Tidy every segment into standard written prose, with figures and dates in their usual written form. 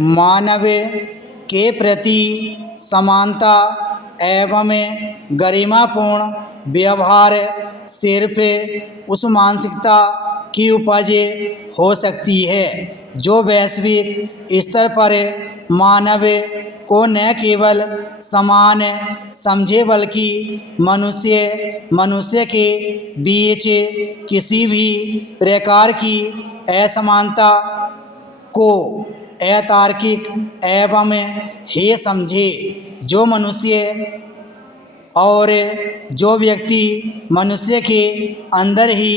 मानव के प्रति समानता एवं गरिमापूर्ण व्यवहार सिर्फ उस मानसिकता की उपज हो सकती है जो वैश्विक स्तर पर मानव को न केवल समान समझे बल्कि मनुष्य के बीच किसी भी प्रकार की असमानता को अतार्किक एवं हे समझे। जो व्यक्ति मनुष्य के अंदर ही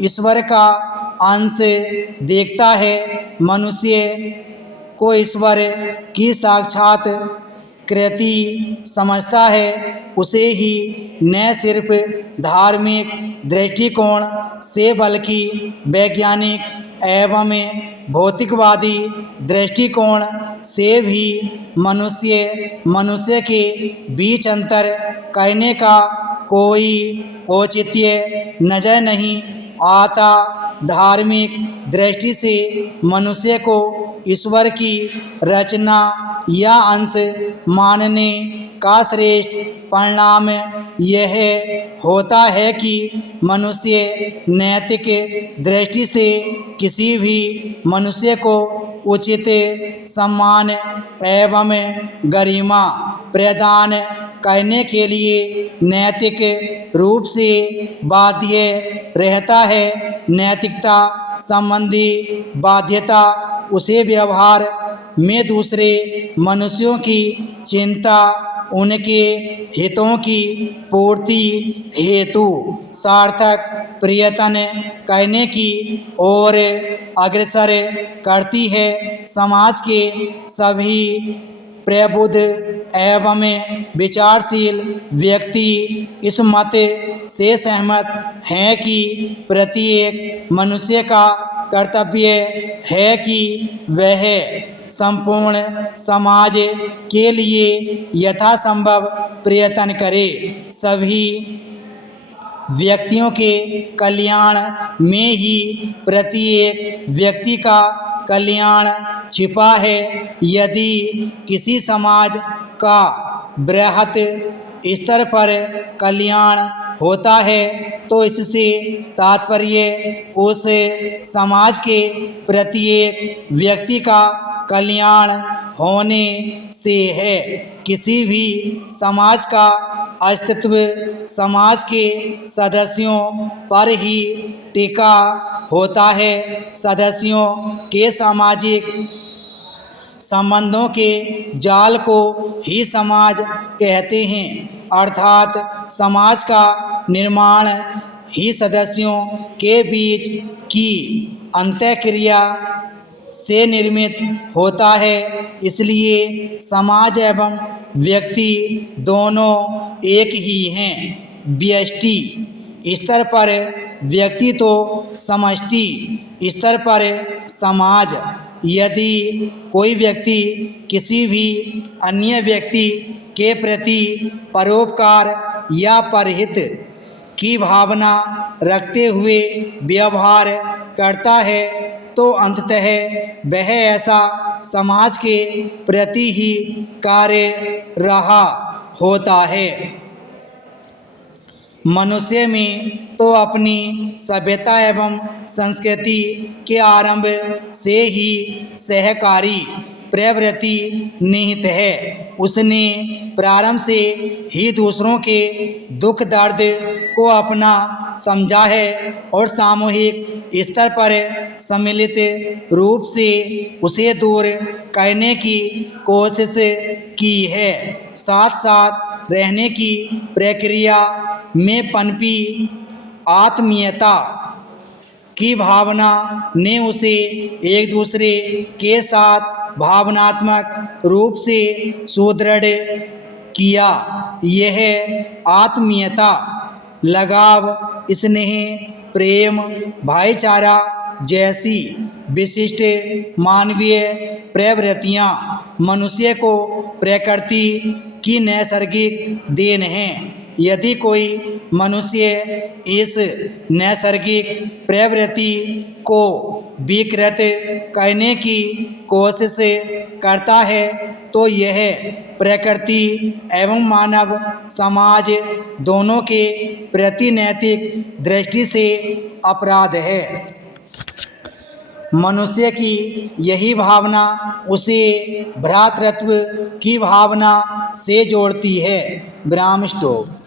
ईश्वर का अंश देखता है, मनुष्य को ईश्वर की साक्षात कृति समझता है, उसे ही न सिर्फ धार्मिक दृष्टिकोण से बल्कि वैज्ञानिक एवं भौतिकवादी दृष्टिकोण से भी मनुष्य के बीच अंतर करने का कोई औचित्य नजर नहीं आता। धार्मिक दृष्टि से मनुष्य को ईश्वर की रचना या अंश मानने का श्रेष्ठ परिणाम यह होता है कि मनुष्य नैतिक दृष्टि से किसी भी मनुष्य को उचित सम्मान एवं गरिमा प्रदान करने के लिए नैतिक रूप से बाध्य रहता है। नैतिकता संबंधी बाध्यता उसे व्यवहार में दूसरे मनुष्यों की चिंता, उनके हितों की पूर्ति हेतु सार्थक प्रयत्न करने की ओर अग्रसर करती है। समाज के सभी प्रबुद्ध एवं विचारशील व्यक्ति इस मत से सहमत हैं कि प्रत्येक मनुष्य का कर्तव्य है कि वह संपूर्ण समाज के लिए यथासंभव प्रयत्न करे। सभी व्यक्तियों के कल्याण में ही प्रत्येक व्यक्ति का कल्याण छिपा है। यदि किसी समाज का बृहत स्तर पर कल्याण होता है तो इससे तात्पर्य उस समाज के प्रत्येक व्यक्ति का कल्याण होने से है। किसी भी समाज का अस्तित्व समाज के सदस्यों पर ही टिका होता है। सदस्यों के सामाजिक संबंधों के जाल को ही समाज कहते हैं, अर्थात समाज का निर्माण ही सदस्यों के बीच की अंतःक्रिया से निर्मित होता है। इसलिए समाज एवं व्यक्ति दोनों एक ही हैं। व्यष्टि स्तर पर व्यक्ति तो समष्टि स्तर पर समाज। यदि कोई व्यक्ति किसी भी अन्य व्यक्ति के प्रति परोपकार या परहित की भावना रखते हुए व्यवहार करता है तो अंततः वह ऐसा समाज के प्रति ही कार्य रहा होता है। मनुष्य में तो अपनी सभ्यता एवं संस्कृति के आरंभ से ही सहकारी प्रवृत्ति निहित है। उसने प्रारंभ से ही दूसरों के दुख दर्द को अपना समझा है और सामूहिक स्तर पर सम्मिलित रूप से उसे दूर करने की कोशिश की है। साथ साथ रहने की प्रक्रिया में पनपी आत्मीयता की भावना ने उसे एक दूसरे के साथ भावनात्मक रूप से सुदृढ़ किया। यह आत्मीयता, लगाव, स्नेह, प्रेम, भाईचारा जैसी विशिष्ट मानवीय प्रवृत्तियाँ मनुष्य को प्रकृति की नैसर्गिक देन हैं। यदि कोई मनुष्य इस नैसर्गिक प्रवृत्ति को विकृत करने की कोशिश करता है तो यह प्रकृति एवं मानव समाज दोनों के प्रति नैतिक दृष्टि से अपराध है। मनुष्य की यही भावना उसे भ्रातृत्व की भावना से जोड़ती है। विराम स्टॉप।